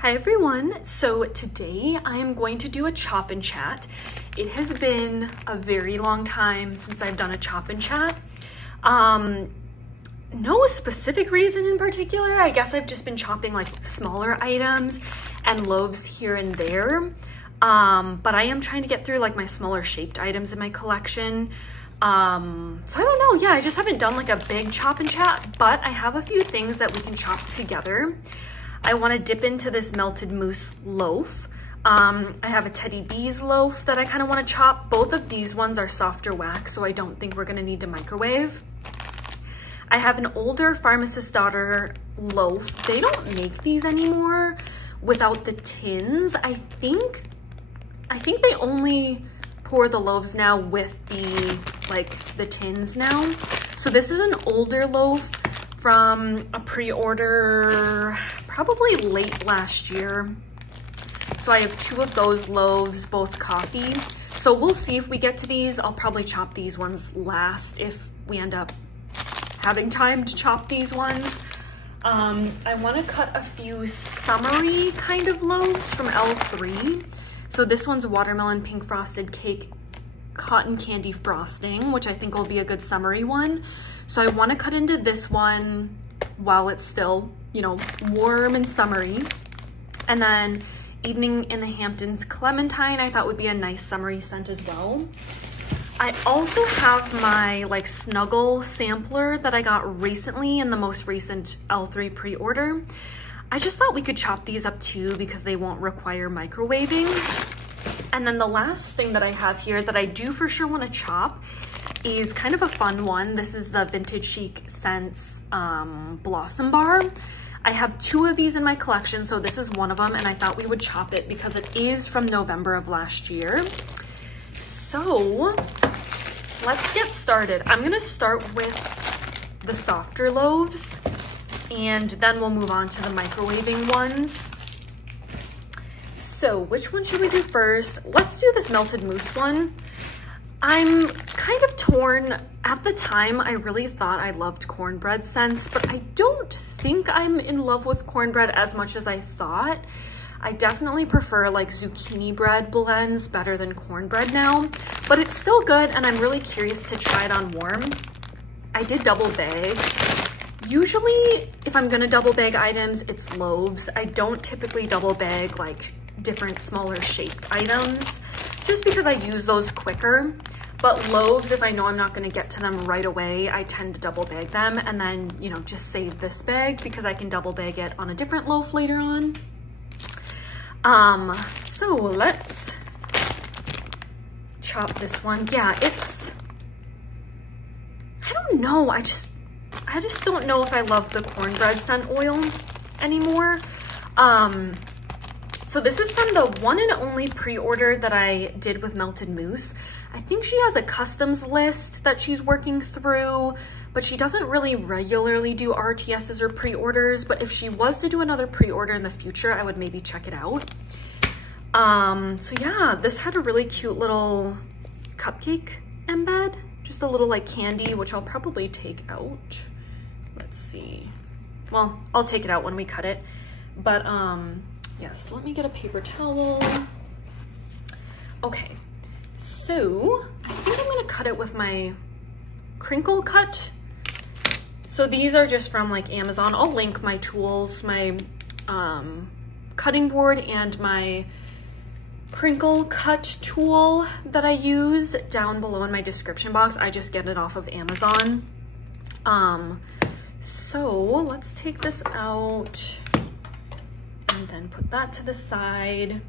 Hi everyone, so today I am going to do a chop and chat. It has been a very long time since I've done a chop and chat. No specific reason in particular. I guess I've just been chopping like smaller items and loaves here and there. But I am trying to get through like my smaller shaped items in my collection. So I don't know, yeah, I just haven't done like a big chop and chat, but I have a few things that we can chop together. I want to dip into this melted mousse loaf. I have a Teddy B's loaf that I kind of want to chop. Both of these ones are softer wax, so I don't think we're going to need to microwave. I have an older Pharmacist's Daughter loaf. They don't make these anymore without the tins. I think they only pour the loaves now with the tins now. So this is an older loaf from a pre-order probably late last year. So I have two of those loaves, both coffee. So we'll see if we get to these. I'll probably chop these ones last if we end up having time to chop these ones. I want to cut a few summery kind of loaves from L3. So this one's watermelon pink frosted cake cotton candy frosting, which I think will be a good summery one. So I want to cut into this one while it's still, you know, warm and summery. And then Evening in the Hamptons Clementine, I thought would be a nice summery scent as well. I also have my like Snuggle sampler that I got recently in the most recent L3 pre-order. I just thought we could chop these up too because they won't require microwaving. And then the last thing that I have here that I do for sure want to chop is kind of a fun one. This is the Vintage Chic Scents Blossom Bar. I have two of these in my collection, so this is one of them, and I thought we would chop it because it is from November of last year. So let's get started. I'm gonna start with the softer loaves, and then we'll move on to the microwaving ones. So which one should we do first? Let's do this melted mousse one. I'm kind of torn. At the time, I really thought I loved cornbread scents, but I don't think I'm in love with cornbread as much as I thought. I definitely prefer like zucchini bread blends better than cornbread now, but it's still good and I'm really curious to try it on warm. I did double bag. Usually, if I'm gonna double bag items, it's loaves. I don't typically double bag like different smaller shaped items just because I use those quicker. But loaves, if I know I'm not going to get to them right away, I tend to double bag them and then, you know, just save this bag because I can double bag it on a different loaf later on. So let's chop this one. Yeah, it's, I don't know. I just don't know if I love the cornbread scent oil anymore. So this is from the one and only pre-order that I did with Melted Mousse. I think she has a customs list that she's working through, but she doesn't really regularly do RTSs or pre-orders, but if she was to do another pre-order in the future, I would maybe check it out. So yeah, this had a really cute little cupcake embed, just a little like candy, which I'll probably take out. Let's see. Well, I'll take it out when we cut it, but yes, let me get a paper towel. Okay, so I think I'm gonna cut it with my crinkle cut. So these are just from like Amazon. I'll link my tools, my cutting board and my crinkle cut tool that I use down below in my description box. I just get it off of Amazon. So let's take this out and then put that to the side.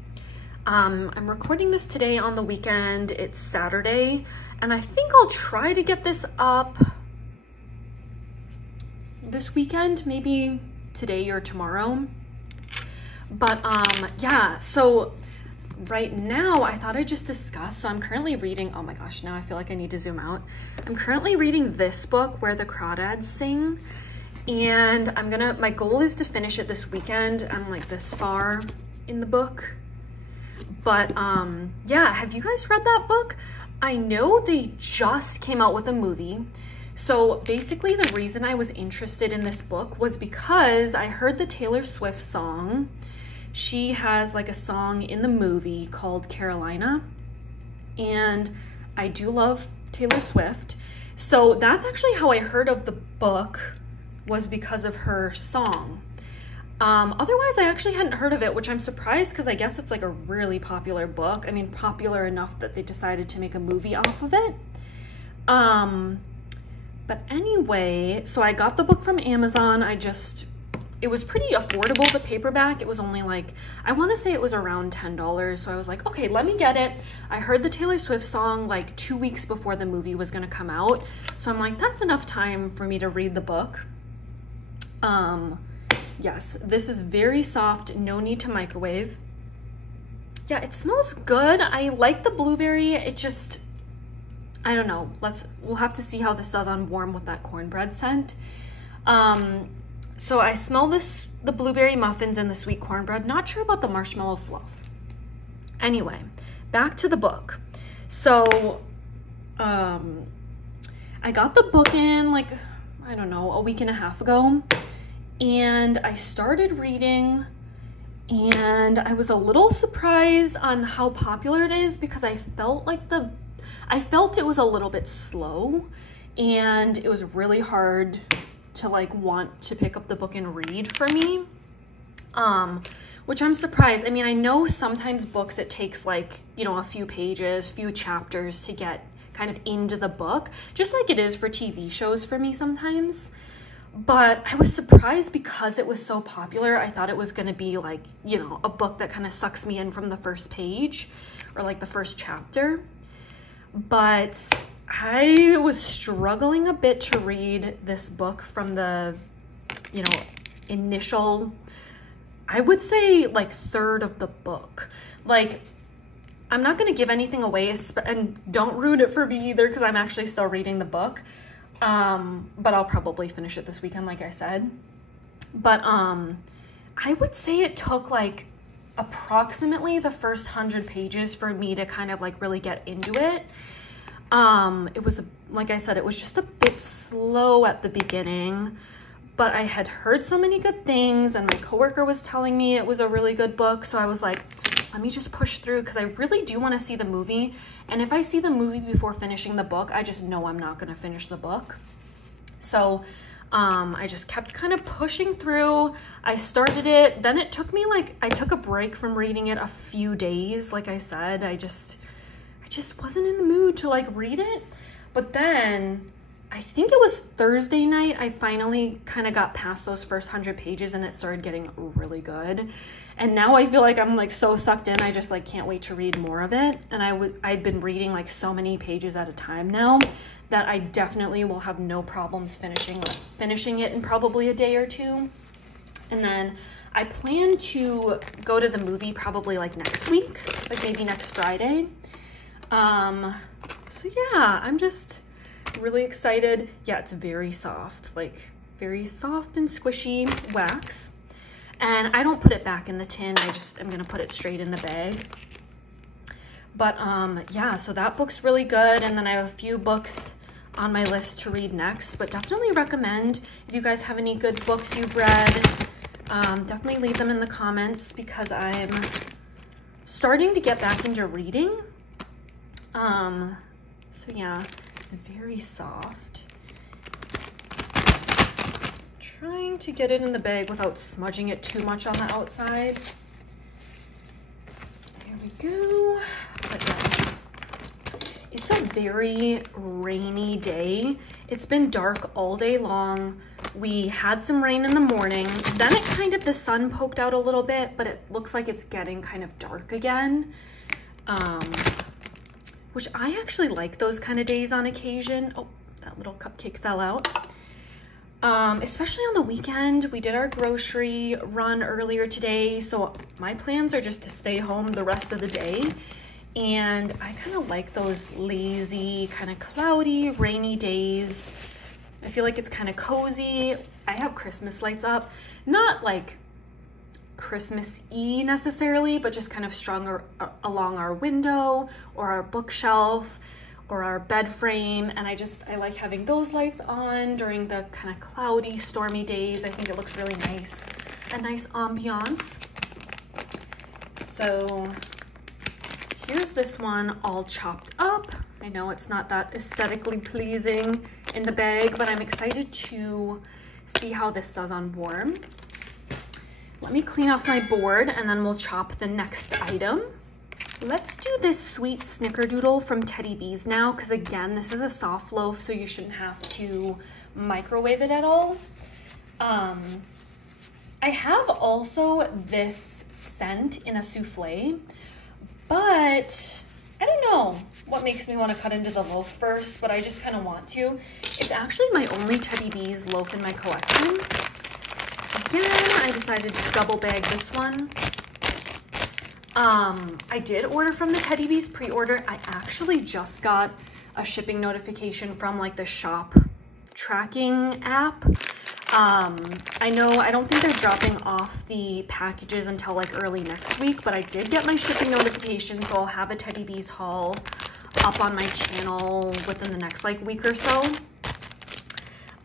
I'm recording this today on the weekend. It's Saturday, and I think I'll try to get this up this weekend, maybe today or tomorrow. But yeah, so right now I thought I'd just discuss, so I'm currently reading, oh my gosh, now I feel like I need to zoom out. I'm currently reading this book, Where the Crawdads Sing. And my goal is to finish it this weekend. I'm like this far in the book. But yeah, have you guys read that book? I know they just came out with a movie. So basically the reason I was interested in this book was because I heard the Taylor Swift song She has like a song in the movie called Carolina, and I do love Taylor Swift. So that's actually how I heard of the book, was because of her song. Otherwise, I actually hadn't heard of it, which I'm surprised because I guess it's like a really popular book. I mean, popular enough that they decided to make a movie off of it. But anyway, so I got the book from Amazon. It was pretty affordable, the paperback. It was only like, I want to say it was around $10. So I was like, okay, let me get it. I heard the Taylor Swift song like 2 weeks before the movie was going to come out. So I'm like, that's enough time for me to read the book. Yes, this is very soft, no need to microwave. Yeah, it smells good. I like the blueberry. It just, I don't know. We'll have to see how this does on warm with that cornbread scent. So I smell the blueberry muffins and the sweet cornbread. Not sure about the marshmallow fluff. Anyway, back to the book. So, I got the book in like, I don't know, a week and a half ago. And I started reading, and I was a little surprised on how popular it is because I felt it was a little bit slow, and it was really hard to like want to pick up the book and read for me, which I'm surprised. I mean, I know sometimes books, it takes like, you know, a few pages, few chapters to get kind of into the book, just like it is for TV shows for me sometimes. But I was surprised because it was so popular. I thought it was going to be like, you know, a book that kind of sucks me in from the first page or like the first chapter. But I was struggling a bit to read this book from the, you know, initial, I would say like third of the book. Like, I'm not going to give anything away, and don't ruin it for me either because I'm actually still reading the book. But I'll probably finish it this weekend, like I said. But I would say it took like approximately the first 100 pages for me to kind of like really get into it. It was, like I said, it was just a bit slow at the beginning, but I had heard so many good things, and my coworker was telling me it was a really good book. So I was like, let me just push through because I really do want to see the movie. And if I see the movie before finishing the book, I just know I'm not going to finish the book. So I just kept kind of pushing through. I started it. Then it took me like, I took a break from reading it a few days. Like I said, I just wasn't in the mood to like read it. But then I think it was Thursday night, I finally kind of got past those first 100 pages and it started getting really good. And now I feel like I'm like so sucked in, I just like can't wait to read more of it. And I'd been reading like so many pages at a time now that I definitely will have no problems finishing it in probably a day or two. And then I plan to go to the movie probably like next week, like maybe next Friday. So yeah, I'm just really excited. Yeah, it's very soft, like very soft and squishy wax. And I don't put it back in the tin. I just am going to put it straight in the bag. But yeah, so that book's really good. And then I have a few books on my list to read next, but definitely recommend if you guys have any good books you've read, definitely leave them in the comments because I'm starting to get back into reading. So yeah, it's very soft. Trying to get it in the bag without smudging it too much on the outside. There we go. But yeah, it's a very rainy day. It's been dark all day long. We had some rain in the morning. Then the sun poked out a little bit, but it looks like it's getting kind of dark again. Which I actually like those kind of days on occasion. Oh, that little cupcake fell out. Especially on the weekend. We did our grocery run earlier today, so my plans are just to stay home the rest of the day. And I kind of like those lazy, kind of cloudy, rainy days. I feel like it's kind of cozy. I have Christmas lights up, not like Christmas-y necessarily, but just kind of strung along our window or our bookshelf or our bed frame. And I like having those lights on during the kind of cloudy, stormy days. I think it looks really nice, a nice ambiance. So here's this one all chopped up. I know it's not that aesthetically pleasing in the bag, but I'm excited to see how this does on warm. Let me clean off my board and then we'll chop the next item. Let's do this sweet snickerdoodle from Teddy Bees now, because again, this is a soft loaf, so you shouldn't have to microwave it at all. I have also this scent in a souffle, but I don't know what makes me want to cut into the loaf first, but I just kind of want to. It's actually my only Teddy Bees loaf in my collection. Again, I decided to double bag this one. I did order from the Teddy Bees pre-order. I actually just got a shipping notification from like the shop tracking app. I don't think they're dropping off the packages until like early next week, but I did get my shipping notification, so I'll have a Teddy Bees haul up on my channel within the next like week or so.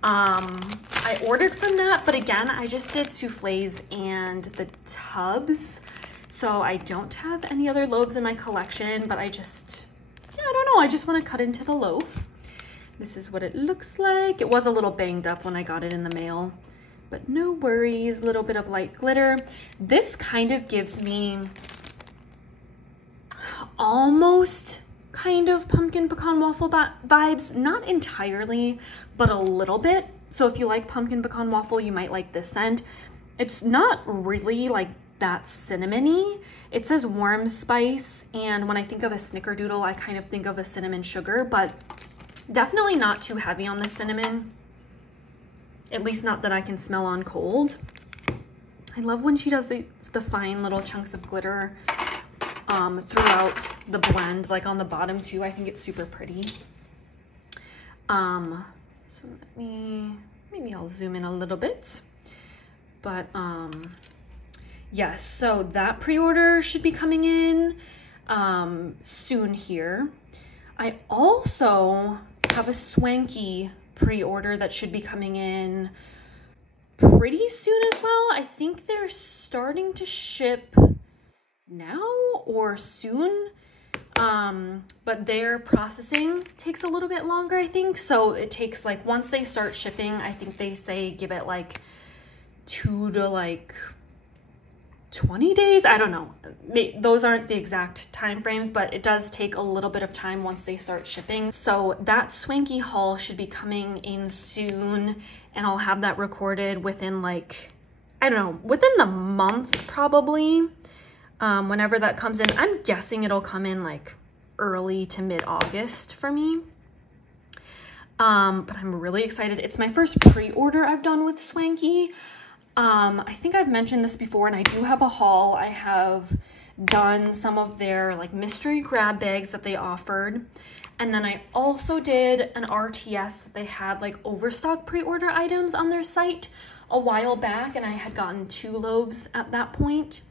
I ordered from that, but again, I just did souffles and the tubs. So I don't have any other loaves in my collection, but I don't know. I just want to cut into the loaf. This is what it looks like. It was a little banged up when I got it in the mail, but no worries. Little bit of light glitter. This kind of gives me almost kind of pumpkin pecan waffle vibes. Not entirely, but a little bit. So if you like pumpkin pecan waffle, you might like this scent. It's not really like that cinnamony. It says warm spice, and when I think of a snickerdoodle, I kind of think of a cinnamon sugar, but definitely not too heavy on the cinnamon, at least not that I can smell on cold. I love when she does the fine little chunks of glitter throughout the blend, like on the bottom too. I think it's super pretty. So maybe I'll zoom in a little bit, but yes, so that pre-order should be coming in soon here. I also have a Swanky pre-order that should be coming in pretty soon as well. I think they're starting to ship now or soon, but their processing takes a little bit longer, I think. So it takes like, once they start shipping, I think they say give it like 2 to like 20 days. I don't know. Those aren't the exact time frames, but it does take a little bit of time once they start shipping. So that Swanky haul should be coming in soon, and I'll have that recorded within like, I don't know, within the month probably. Whenever that comes in, I'm guessing it'll come in like early to mid-August for me. But I'm really excited. It's my first pre-order I've done with Swanky. I think I've mentioned this before, and I do have a haul. I have done some of their like mystery grab bags that they offered. And then I also did an RTS that they had like overstock pre-order items on their site a while back, and I had gotten 2 loaves at that point.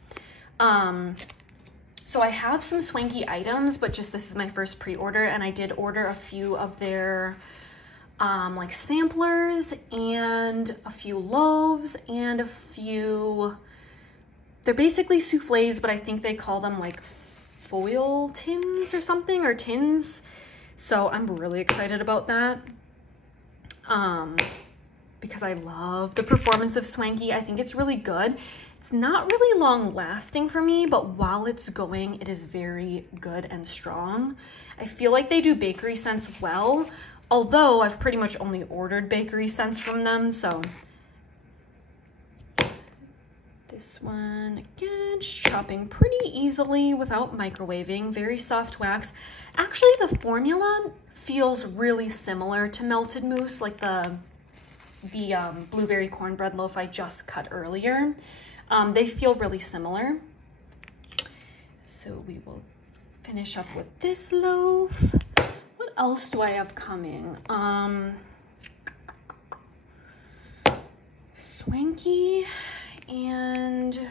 So I have some Swanky items, but just this is my first pre-order, and I did order a few of their like samplers and a few loaves and a few, they're basically souffles, but I think they call them like foil tins or something, or tins. So I'm really excited about that. Because I love the performance of Swanky. I think it's really good. It's not really long lasting for me, but while it's going, it is very good and strong. I feel like they do bakery scents well, although I've pretty much only ordered bakery scents from them. So this one, again, just chopping pretty easily without microwaving, very soft wax. Actually, the formula feels really similar to Melted Mousse, like the blueberry cornbread loaf I just cut earlier. They feel really similar. So we will finish up with this loaf. What else do I have coming? Swanky and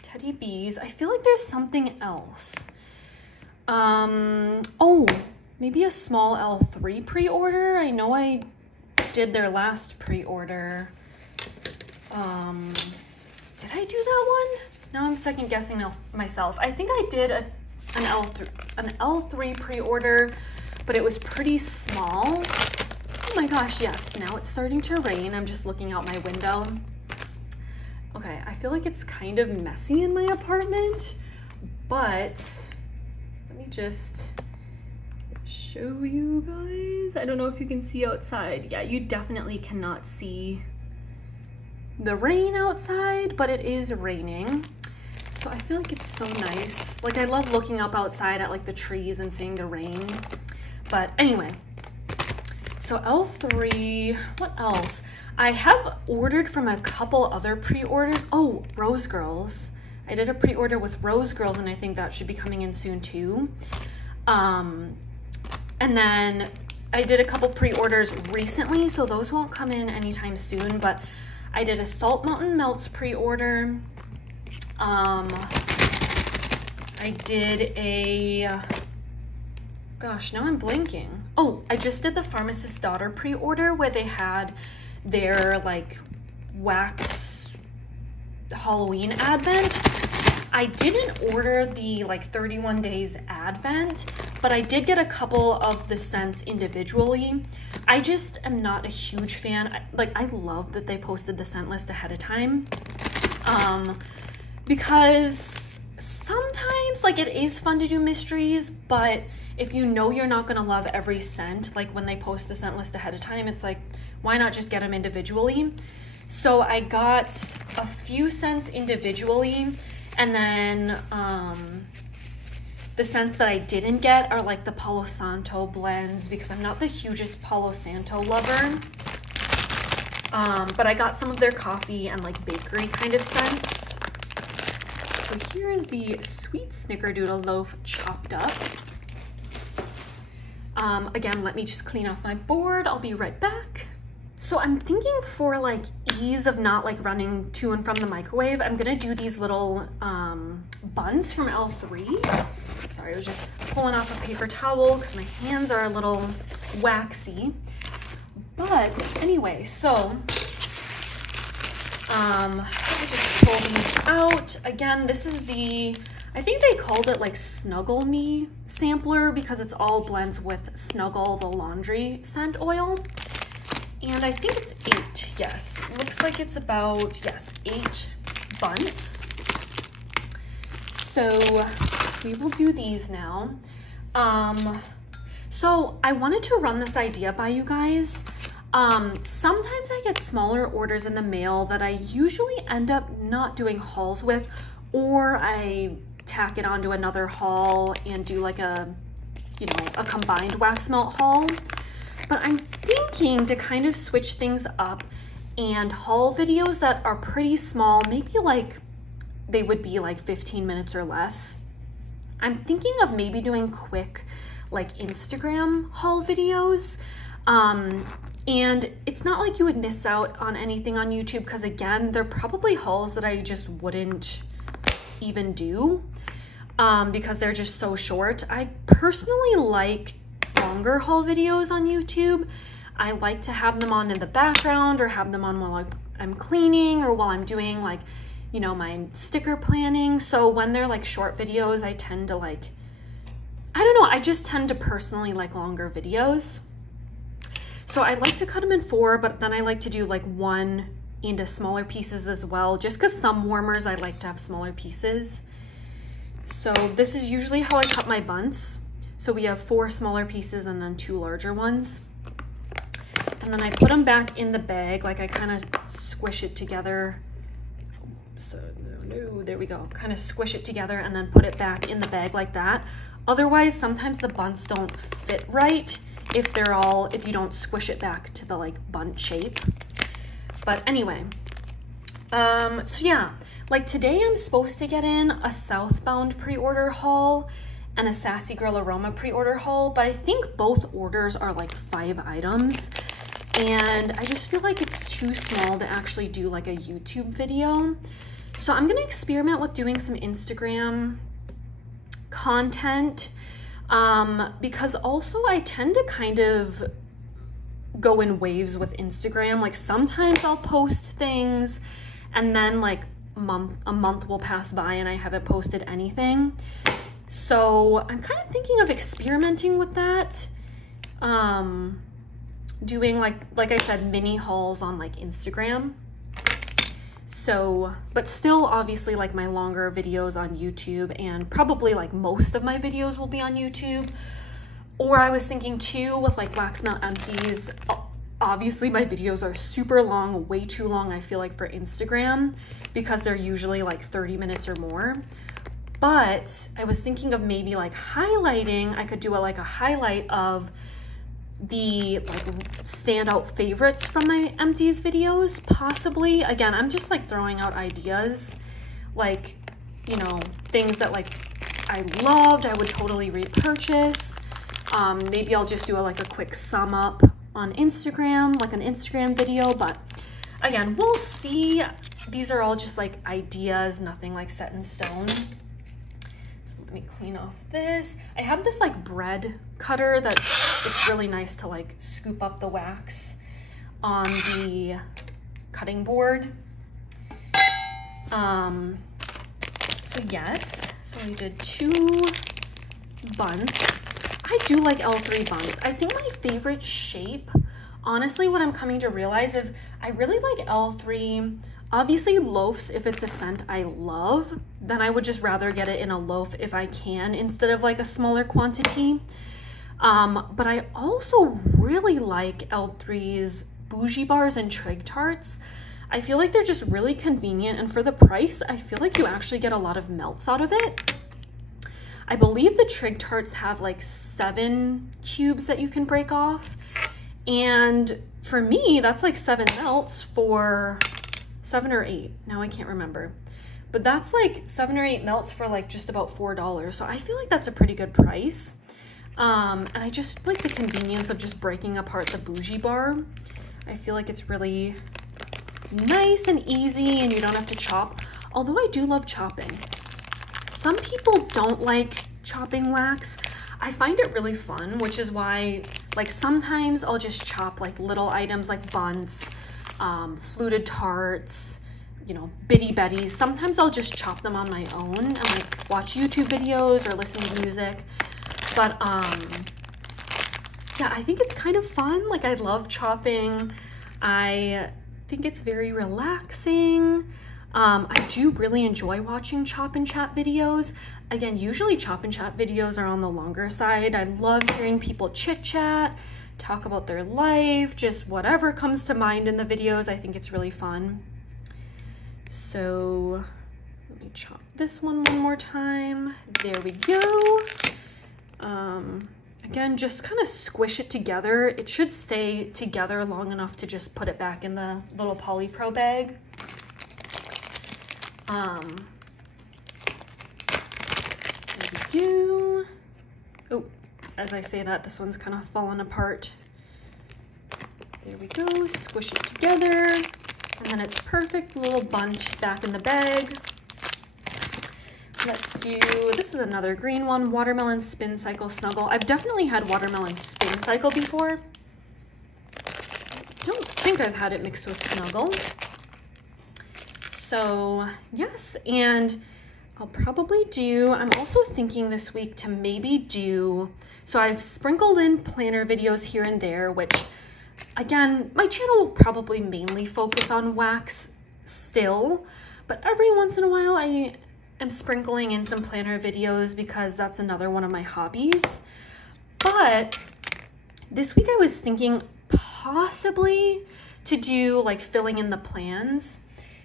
Teddy Bees. I feel like there's something else. Oh, maybe a small L3 pre-order. I know I did their last pre-order. Did I do that one? Now I'm second guessing myself. I think I did an L3 pre-order, but it was pretty small. Oh my gosh, yes, now it's starting to rain. I'm just looking out my window. Okay, I feel like it's kind of messy in my apartment, but let me just show you guys. I don't know if you can see outside. Yeah, you definitely cannot see the rain outside, but it is raining. So I feel like it's so nice. Like, I love looking up outside at like the trees and seeing the rain. But anyway, so L3, what else? I have ordered from a couple other pre-orders. Oh, Rose Girls. I did a pre-order with Rose Girls, and I think that should be coming in soon too. And then I did a couple pre-orders recently, so those won't come in anytime soon, but I did a Salt Mountain Melts pre-order. I did a, gosh, now I'm blanking. Oh, I just did the Pharmacist's Daughter pre-order where they had their like wax Halloween advent. I didn't order the like 31 days advent, but I did get a couple of the scents individually. I just am not a huge fan. I love that they posted the scent list ahead of time, because sometimes like it is fun to do mysteries, but if you know you're not gonna love every scent, like when they post the scent list ahead of time, it's like, why not just get them individually? So I got a few scents individually, and then the scents that I didn't get are like the Palo Santo blends, because I'm not the hugest Palo Santo lover. But I got some of their coffee and like bakery kind of scents. So here is the sweet snickerdoodle loaf chopped up. Again, let me just clean off my board. I'll be right back. So I'm thinking for like ease of not like running to and from the microwave, I'm gonna do these little buns from L3. Sorry, I was just pulling off a paper towel because my hands are a little waxy. But anyway, so I just pull these out. Again, this is the, I think they called it like Snuggle Me sampler because it's all blends with Snuggle, the laundry scent oil. And I think it's 8, yes. Looks like it's about, yes, 8 buns. So we will do these now. So I wanted to run this idea by you guys. Sometimes I get smaller orders in the mail that I usually end up not doing hauls with, or I tack it onto another haul and do like a, you know, a combined wax melt haul. But I'm thinking to kind of switch things up and haul videos that are pretty small, maybe like they would be like 15 minutes or less. I'm thinking of maybe doing quick like Instagram haul videos. And it's not like you would miss out on anything on YouTube, because again, they're probably hauls that I just wouldn't even do because they're just so short. I personally like longer haul videos on YouTube. I like to have them on in the background or have them on while I'm cleaning or while I'm doing like, you know, my sticker planning. So when they're like short videos, I tend to like, I don't know, I just tend to personally like longer videos. So I like to cut them in 4, but then I like to do like 1 into smaller pieces as well, just because some warmers I like to have smaller pieces. So this is usually how I cut my buns. So we have 4 smaller pieces and then 2 larger ones. And then I put them back in the bag, like I kind of squish it together. So no, there we go. Kind of squish it together and then put it back in the bag like that. Otherwise, sometimes the buns don't fit right if you don't squish it back to the like bun shape. But anyway, so yeah, like today I'm supposed to get in a Southbound pre-order haul and a Sassy Girl Aroma pre-order haul, but I think both orders are like 5 items. And I just feel like it's too small to actually do like a YouTube video. So I'm gonna experiment with doing some Instagram content, because also I tend to kind of go in waves with Instagram. Like sometimes I'll post things and then like a month will pass by and I haven't posted anything. So I'm kind of thinking of experimenting with that. Doing like I said, mini hauls on like Instagram. So, but still obviously like my longer videos on YouTube, and probably like most of my videos will be on YouTube. Or I was thinking too with like wax melt empties, obviously my videos are super long, way too long I feel like for Instagram, because they're usually like 30 minutes or more. But I was thinking of maybe like highlighting, I could do like a highlight of the like standout favorites from my empties videos, possibly. Again, I'm just like throwing out ideas, like, you know, things that like I loved, I would totally repurchase. Maybe I'll just do like a quick sum up on Instagram, like an Instagram video, but again, we'll see. These are all just like ideas, nothing like set in stone. Let me clean off this. I have this like bread cutter that it's really nice to like scoop up the wax on the cutting board. So yes, so we did 2 buns. I do like L3 buns. I think my favorite shape, honestly, what I'm coming to realize is I really like L3. Obviously loaves, if it's a scent I love, then I would just rather get it in a loaf if I can, instead of like a smaller quantity. But I also really like L3's bougie bars and trig tarts. I feel like they're just really convenient, and for the price, I feel like you actually get a lot of melts out of it. I believe the trig tarts have like 7 cubes that you can break off. And for me, that's like 7 melts for 7 or 8, now I can't remember, but that's like 7 or 8 melts for like just about $4. So I feel like that's a pretty good price. And I just like the convenience of just breaking apart the bougie bar. I feel like it's really nice and easy, and you don't have to chop, although I do love chopping. Some people don't like chopping wax. I find it really fun, which is why like sometimes I'll just chop like little items like buns, fluted tarts, you know, bitty betties. Sometimes I'll just chop them on my own and like watch YouTube videos or listen to music. But yeah, I think it's kind of fun. Like I love chopping. I think it's very relaxing. I do really enjoy watching chop and chat videos. Again, usually chop and chat videos are on the longer side. I love hearing people chit chat, talk about their life, just whatever comes to mind in the videos. I think it's really fun. So let me chop this one more time. There we go. Again, just kind of squish it together. It should stay together long enough to just put it back in the little Polypro bag. There we go. Oh, as I say that, this one's kind of falling apart. There we go, squish it together, and then it's perfect, little bunch back in the bag. Let's do, this is another green one, Watermelon Spin Cycle Snuggle. I've definitely had Watermelon Spin Cycle before. Don't think I've had it mixed with Snuggle. So yes, and I'll probably do, I'm also thinking this week to maybe do, so I've sprinkled in planner videos here and there, which again, my channel will probably mainly focus on wax still, but every once in a while I am sprinkling in some planner videos because that's another one of my hobbies. But this week I was thinking possibly to do like filling in the plans.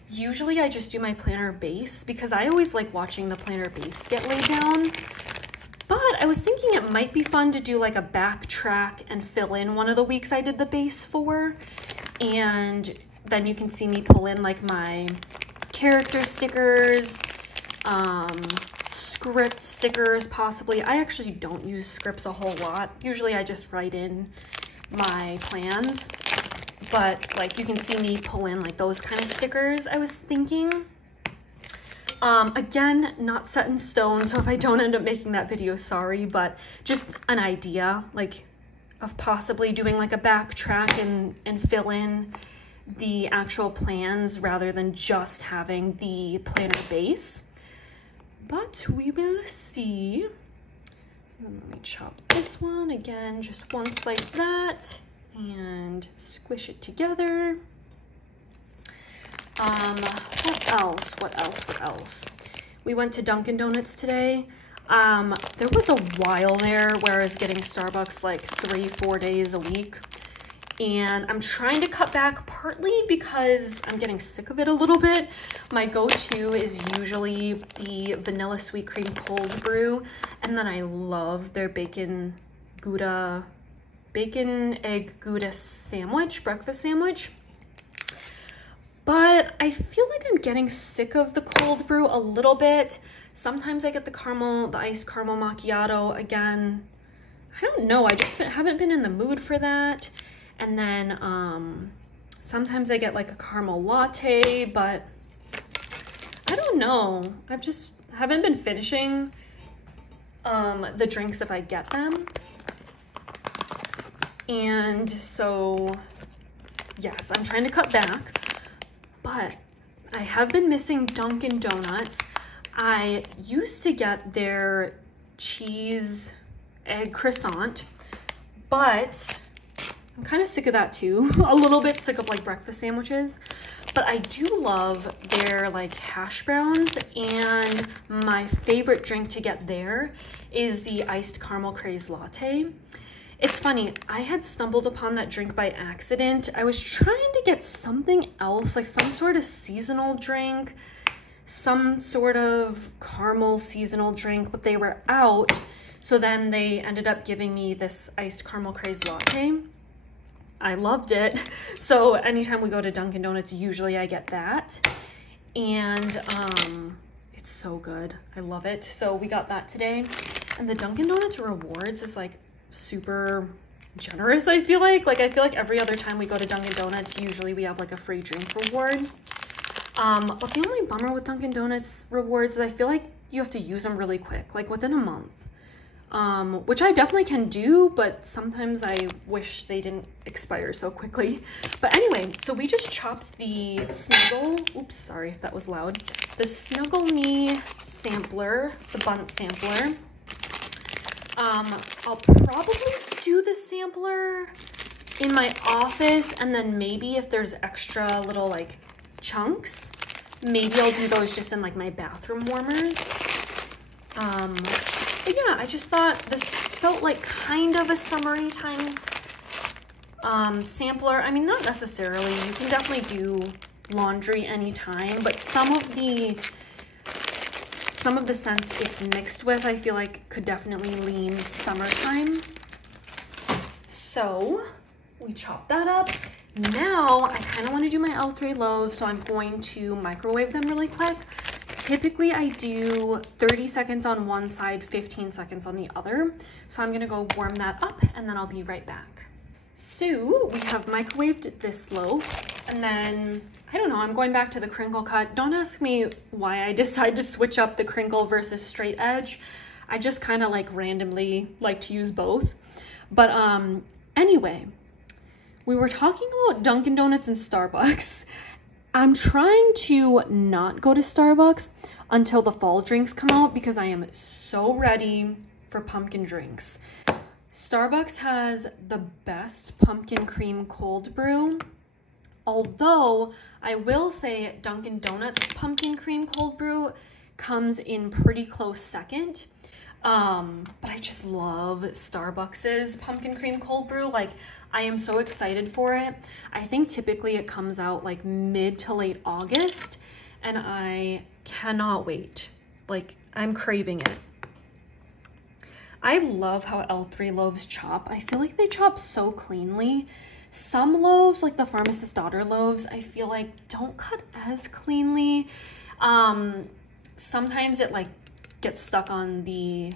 Usually I just do my planner base because I always like watching the planner base get laid down. But I was thinking it might be fun to do like a backtrack and fill in one of the weeks I did the base for. And then you can see me pull in like my character stickers, script stickers possibly. I actually don't use scripts a whole lot. Usually I just write in my plans. But like you can see me pull in like those kind of stickers I was thinking. Again, not set in stone, so if I don't end up making that video, sorry, but just an idea like of possibly doing like a backtrack and fill in the actual plans rather than just having the planner base. But we will see. And let me chop this one again, just once like that, and squish it together. What else? What else? We went to Dunkin Donuts today. There was a while there where I was getting Starbucks like 3-4 days a week. And I'm trying to cut back partly because I'm getting sick of it a little bit. My go-to is usually the vanilla sweet cream cold brew. And then I love their bacon egg Gouda sandwich, breakfast sandwich. But I feel like I'm getting sick of the cold brew a little bit. Sometimes I get the iced caramel macchiato again. I don't know, I just haven't been in the mood for that. And then sometimes I get like a caramel latte, but I don't know. Haven't been finishing the drinks if I get them. And so, yes, I'm trying to cut back, but I have been missing Dunkin Donuts. I used to get their cheese egg croissant, but I'm kind of sick of that too. A little bit sick of like breakfast sandwiches, but I do love their like hash browns, and my favorite drink to get there is the iced caramel craze latte. It's funny, I had stumbled upon that drink by accident. I was trying to get something else, like some sort of seasonal drink, some sort of caramel seasonal drink, but they were out. So then they ended up giving me this iced caramel craze latte. I loved it. So anytime we go to Dunkin Donuts, usually I get that. And it's so good. I love it. So we got that today. And the Dunkin Donuts rewards is like super generous, I feel like. Like I feel like every other time we go to Dunkin Donuts, usually we have like a free drink reward. But the only bummer with Dunkin Donuts rewards is I feel like you have to use them really quick, like within a month. Which I definitely can do, but sometimes I wish they didn't expire so quickly. But anyway, so we just chopped the Snuggle, oops, sorry if that was loud, the Snuggle Me sampler, the Bundt sampler. I'll probably do the sampler in my office, and then maybe if there's extra little like chunks, maybe I'll do those just in like my bathroom warmers. But yeah, I just thought this felt like kind of a summery time sampler. I mean, not necessarily. You can definitely do laundry anytime, but some of the scents it's mixed with, I feel like could definitely lean summertime. So we chopped that up. Now I kind of want to do my L3 loaves, so I'm going to microwave them really quick. Typically I do 30 seconds on one side, 15 seconds on the other. So I'm gonna go warm that up and then I'll be right back. So we have microwaved this loaf, and then, I don't know, I'm going back to the crinkle cut. Don't ask me why I decided to switch up the crinkle versus straight edge. I just kind of like randomly like to use both. But anyway, we were talking about Dunkin Donuts and Starbucks. I'm trying to not go to Starbucks until the fall drinks come out because I am so ready for pumpkin drinks. Starbucks has the best pumpkin cream cold brew, although I will say Dunkin Donuts pumpkin cream cold brew comes in pretty close second. But I just love Starbucks's pumpkin cream cold brew. Like, I am so excited for it. I think typically it comes out like mid to late August, and I cannot wait. Like, I'm craving it. I love how L3 loaves chop. I feel like they chop so cleanly. Some loaves, like the Pharmacist's Daughter loaves, I feel like don't cut as cleanly. Sometimes it like gets stuck on the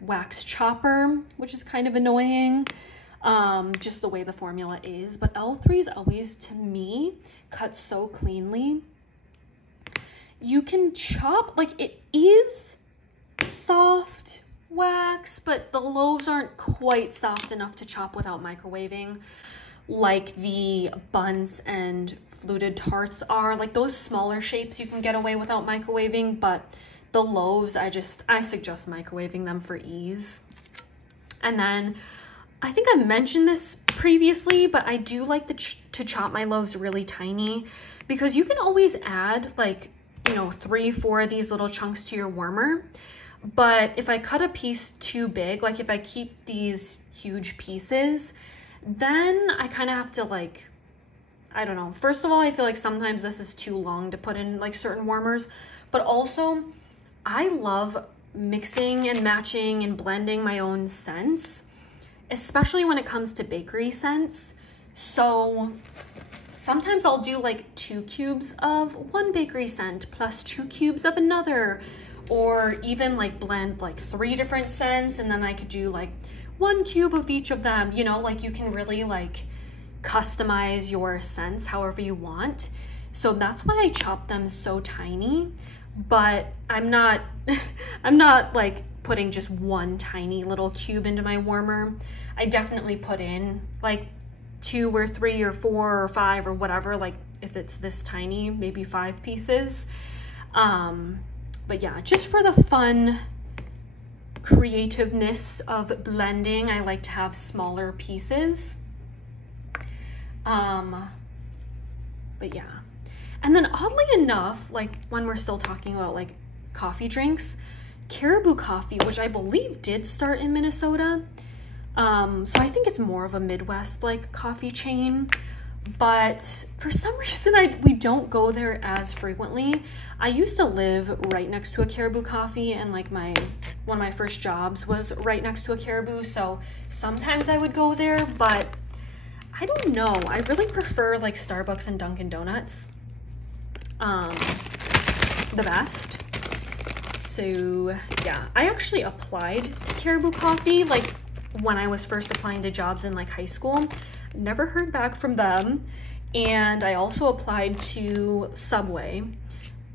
wax chopper, which is kind of annoying. Just the way the formula is. But L3's always, to me, cut so cleanly. You can chop, like, it is soft wax, but the loaves aren't quite soft enough to chop without microwaving. like the buns and fluted tarts are. Like those smaller shapes you can get away without microwaving, but the loaves, I suggest microwaving them for ease. And then I think I mentioned this previously, but I do like to chop my loaves really tiny, because you can always add like, you know, 3-4 of these little chunks to your warmer. But if I cut a piece too big, like if I keep these huge pieces, then I kind of have to like, I don't know. First of all, I feel like sometimes this is too long to put in like certain warmers, but also I love mixing and matching and blending my own scents, especially when it comes to bakery scents. So sometimes I'll do like 2 cubes of one bakery scent plus 2 cubes of another, or even like blend like 3 different scents, and then I could do like 1 cube of each of them, you know, like you can really like customize your scents however you want. So that's why I chop them so tiny. But I'm not like putting just 1 tiny little cube into my warmer. I definitely put in like 2 or 3 or 4 or 5 or whatever, like if it's this tiny, maybe 5 pieces. But yeah, just for the fun creativeness of blending, I like to have smaller pieces. But yeah. And then oddly enough, like when we're still talking about like coffee drinks, Caribou Coffee, which I believe did start in Minnesota. So I think it's more of a Midwest like coffee chain, but for some reason we don't go there as frequently. I used to live right next to a Caribou Coffee, and like one of my first jobs was right next to a Caribou, so sometimes I would go there, but I don't know. I really prefer like Starbucks and Dunkin Donuts. The best. So yeah, I actually applied to Caribou Coffee like when I was first applying to jobs in like high school. Never heard back from them. And I also applied to Subway,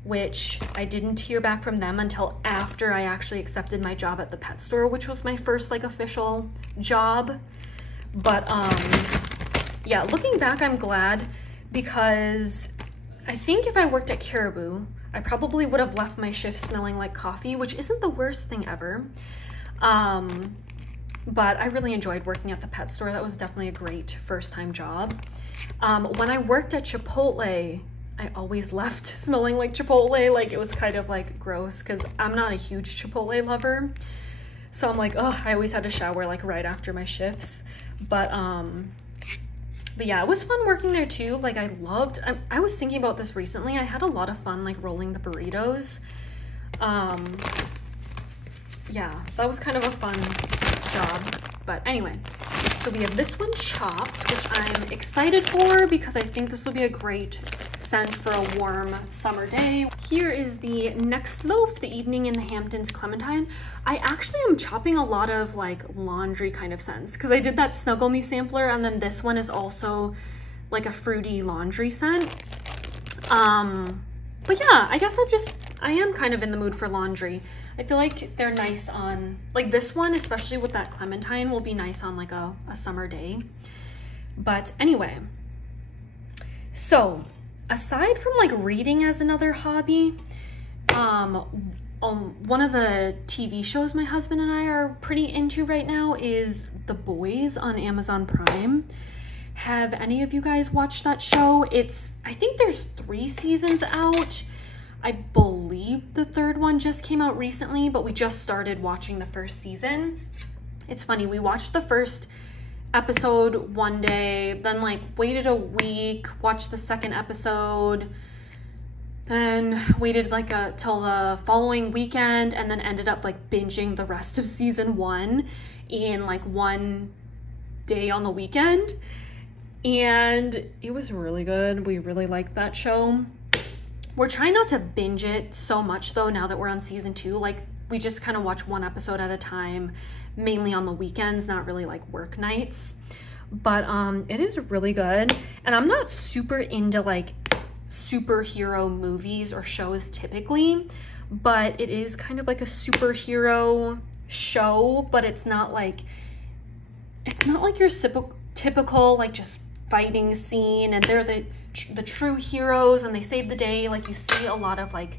which I didn't hear back from them until after I actually accepted my job at the pet store, which was my first like official job. But yeah, looking back, I'm glad, because I think if I worked at Caribou, I probably would have left my shift smelling like coffee, which isn't the worst thing ever. But I really enjoyed working at the pet store. That was definitely a great first-time job. When I worked at Chipotle, I always left smelling like Chipotle. Like it was kind of like gross, because I'm not a huge Chipotle lover. So I'm like, oh, I always had to shower like right after my shifts. But yeah, it was fun working there too. Like I was thinking about this recently. I had a lot of fun like rolling the burritos. Yeah, that was kind of a fun job. But anyway, so we have this one chopped, which I'm excited for because I think this will be a great scent for a warm summer day. Here is the next loaf, the Evening in the Hamptons Clementine. I actually am chopping a lot of like laundry kind of scents, because I did that Snuggle Me sampler, and then this one is also like a fruity laundry scent. But yeah, I guess I am kind of in the mood for laundry. I feel like they're nice on, like this one, especially with that clementine, will be nice on like a summer day. But anyway, so aside from like reading as another hobby, one of the TV shows my husband and I are pretty into right now is The Boys on Amazon Prime. Have any of you guys watched that show? I think there's 3 seasons out. I believe the 3rd one just came out recently, but we just started watching the 1st season. It's funny, we watched the 1st episode one day, then like waited a week, watched the 2nd episode, then waited like till the following weekend, and then ended up like binging the rest of season 1 in like one day on the weekend. And it was really good. We really liked that show. We're trying not to binge it so much though, now that we're on season 2. Like we just kind of watch one episode at a time, mainly on the weekends, not really like work nights. But it is really good. And I'm not super into like superhero movies or shows typically, but it is kind of like a superhero show, but it's not like your typical like just fighting scene, and they're the true heroes and they save the day. Like, you see a lot of like,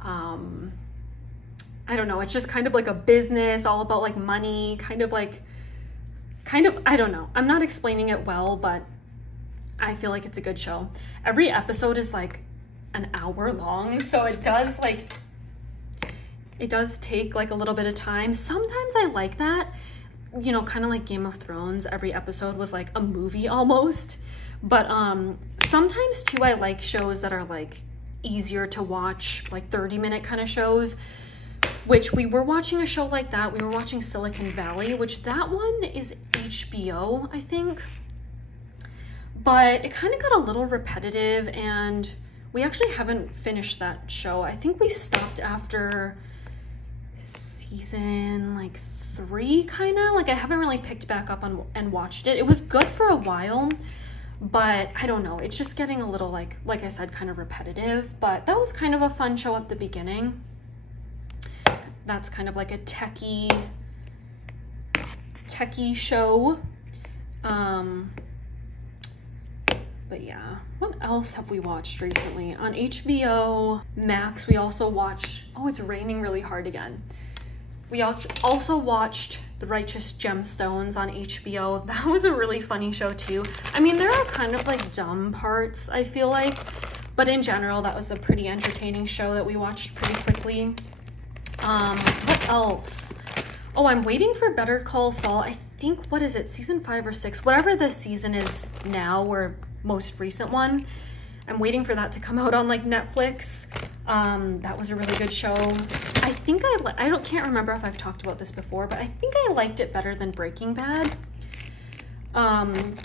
I don't know, it's just kind of like a business, all about like money, kind of, I don't know. I'm not explaining it well, but I feel like it's a good show. Every episode is like an hour long, so it does take like a little bit of time. Sometimes I like that, you know, kind of like Game of Thrones. Every episode was like a movie almost. But sometimes too, I like shows that are like easier to watch, like 30-minute kind of shows, which we were watching a show like that. We were watching Silicon Valley, which that one is HBO, I think. But it kind of got a little repetitive, and we actually haven't finished that show. I think we stopped after season like 3, kind of. Like, I haven't really picked back up on and watched it. It was good for a while, but I don't know. It's just getting a little, like I said, kind of repetitive. But that was kind of a fun show at the beginning. That's kind of like a techie show. But yeah, what else have we watched recently? On HBO Max, we also watched, oh, it's raining really hard again. We also watched The Righteous Gemstones on HBO. That was a really funny show too. I mean, there are kind of like dumb parts, I feel like, but in general, that was a pretty entertaining show that we watched pretty quickly. What else? Oh, I'm waiting for Better Call Saul. I think, what is it, season 5 or 6? Whatever the season is now, or most recent one. I'm waiting for that to come out on like Netflix. That was a really good show. I think can't remember if I've talked about this before, but I think I liked it better than Breaking Bad.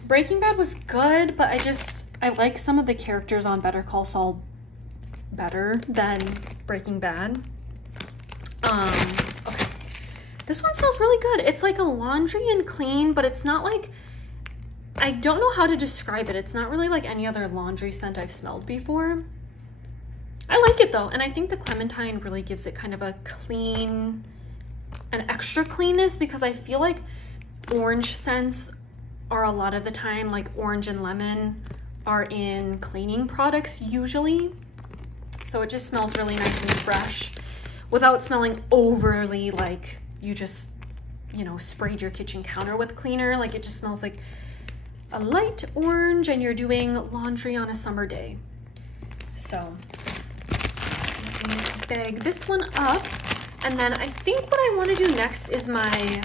Breaking Bad was good, but I like some of the characters on Better Call Saul better than Breaking Bad. Okay. This one smells really good. It's like a laundry and clean, but it's not like, I don't know how to describe it. It's not really like any other laundry scent I've smelled before. I like it though, and I think the clementine really gives it kind of a clean, an extra cleanness, because I feel like orange scents are a lot of the time, like orange and lemon are in cleaning products usually. So it just smells really nice and fresh without smelling overly like you just, you know, sprayed your kitchen counter with cleaner. Like, it just smells like a light orange and you're doing laundry on a summer day. So let me bag this one up. And then I think what I want to do next is my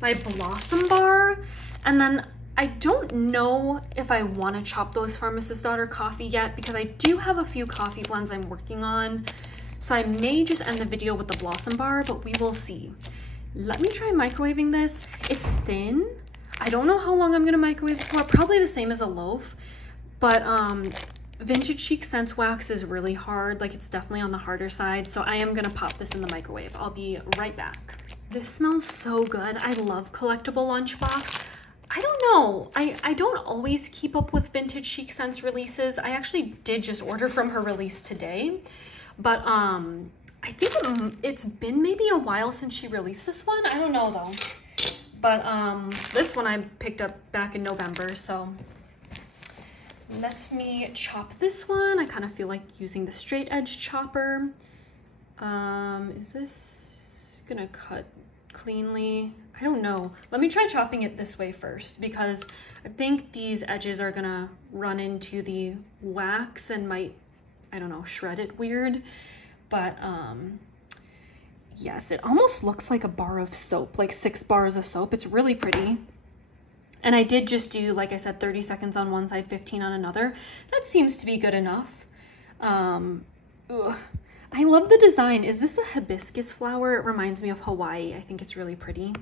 my Blossom bar. And then I don't know if I want to chop those Pharmacist Daughter coffee yet, because I do have a few coffee blends I'm working on. So I may just end the video with the Blossom bar, but we will see. Let me try microwaving this. It's thin. I don't know how long I'm gonna microwave it for. Probably the same as a loaf, but Vintage Chic Scents Wax is really hard. Like, it's definitely on the harder side. So I am gonna pop this in the microwave. I'll be right back. This smells so good. I love collectible lunchbox. I don't know. I don't always keep up with Vintage Chic Scents releases. I actually did just order from her release today. But I think it's been maybe a while since she released this one. I don't know though. But this one I picked up back in November. So let me chop this one. I kind of feel like using the straight edge chopper. Is this gonna cut cleanly? I don't know. Let me try chopping it this way first, because I think these edges are gonna run into the wax and might, I don't know, shred it weird. But yes, it almost looks like a bar of soap, like 6 bars of soap. It's really pretty. And I did just do, like I said, 30 seconds on one side, 15 on another. That seems to be good enough. I love the design. Is this a hibiscus flower? It reminds me of Hawaii. I think it's really pretty.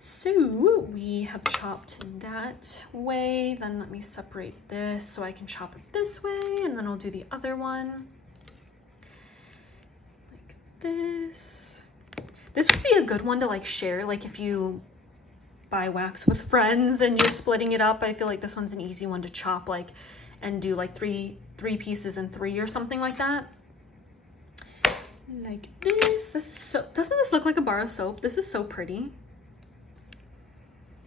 So we have chopped that way. Then let me separate this so I can chop it this way, and then I'll do the other one like this. This would be a good one to like share, like if you buy wax with friends and you're splitting it up. I feel like this one's an easy one to chop, like, and do like three pieces in 3 or something like that. Like this. This is so, doesn't this look like a bar of soap? This is so pretty.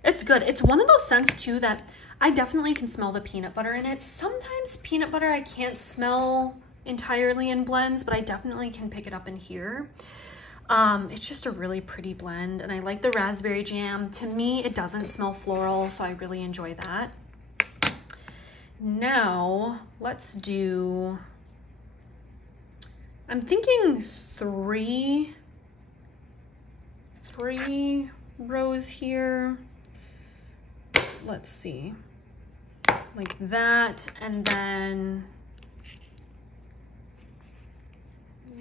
It's good. It's one of those scents too that I definitely can smell the peanut butter in it. Sometimes peanut butter I can't smell entirely in blends, but I definitely can pick it up in here. It's just a really pretty blend, and I like the raspberry jam. To me, it doesn't smell floral, so I really enjoy that. Now, let's do, I'm thinking three rows here. Let's see, like that, and then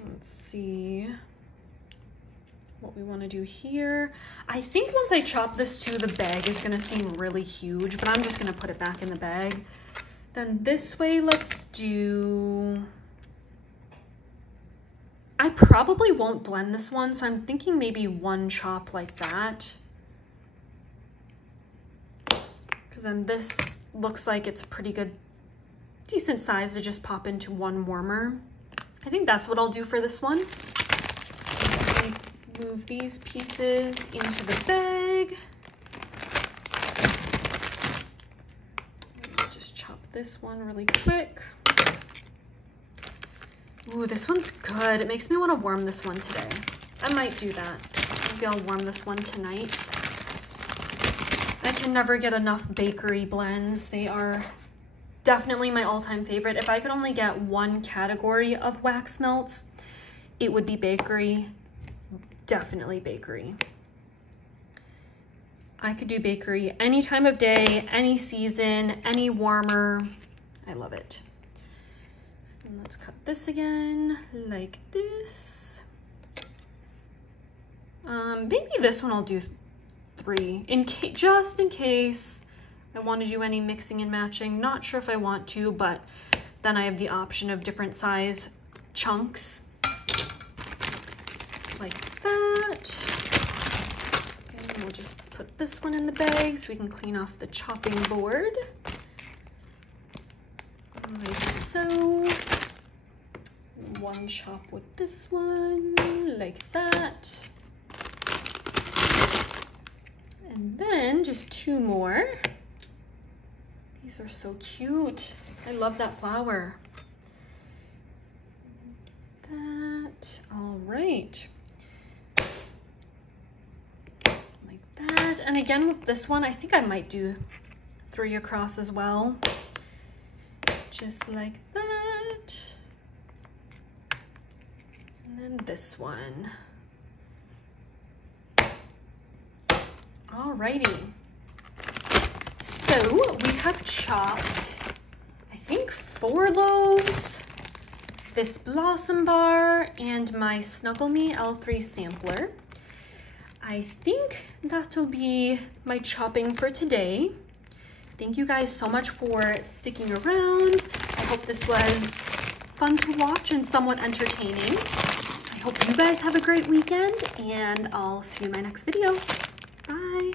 let's see what we want to do here. I think once I chop this too, the bag is going to seem really huge, but I'm just going to put it back in the bag. Then this way, let's do, I probably won't blend this one, so I'm thinking maybe one chop like that. Because then this looks like it's a pretty good, decent size to just pop into one warmer. I think that's what I'll do for this one. Move these pieces into the bag. Just chop this one really quick. Ooh, this one's good. It makes me want to warm this one today. I might do that. Maybe I'll warm this one tonight. I can never get enough bakery blends. They are definitely my all-time favorite. If I could only get one category of wax melts, it would be bakery. Definitely bakery. I could do bakery any time of day, any season, any warmer. I love it. So let's cut this again like this. Maybe this one I'll do 3 just in case I want to do any mixing and matching. Not sure if I want to, but then I have the option of different size chunks like that. And we'll just put this one in the bag so we can clean off the chopping board. Like so. One chop with this one, like that. And then just 2 more. These are so cute. I love that flower. That, all right. Like that. And again with this one, I think I might do 3 across as well. Just like that. And then this one. Alrighty. So we have chopped, I think 4 loaves, this Blossom Bar, and my Snuggle Me L3 sampler. I think that'll be my chopping for today. Thank you guys so much for sticking around. I hope this was fun to watch and somewhat entertaining. I hope you guys have a great weekend, and I'll see you in my next video. Bye.